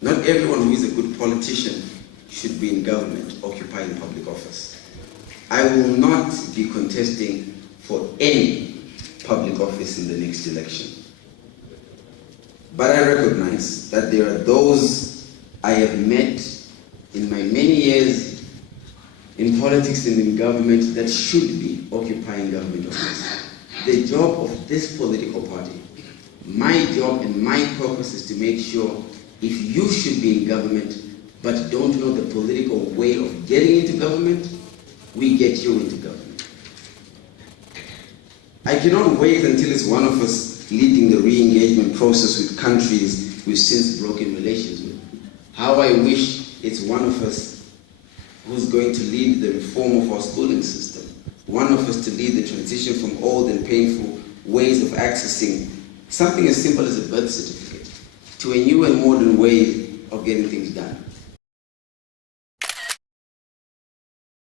Not everyone who is a good politician should be in government, occupying public office. I will not be contesting for any public office in the next election. But I recognize that there are those I have met in my many years in politics and in government that should be occupying government office. The job of this political party, my job and my purpose is to make sure if you should be in government but don't know the political way of getting into government, we get you into government. I cannot wait until it's one of us leading the re-engagement process with countries we've since broken relations with. How I wish it's one of us who's going to lead the reform of our schooling system, one of us to lead the transition from old and painful ways of accessing something as simple as a birth certificate to a new and modern way of getting things done.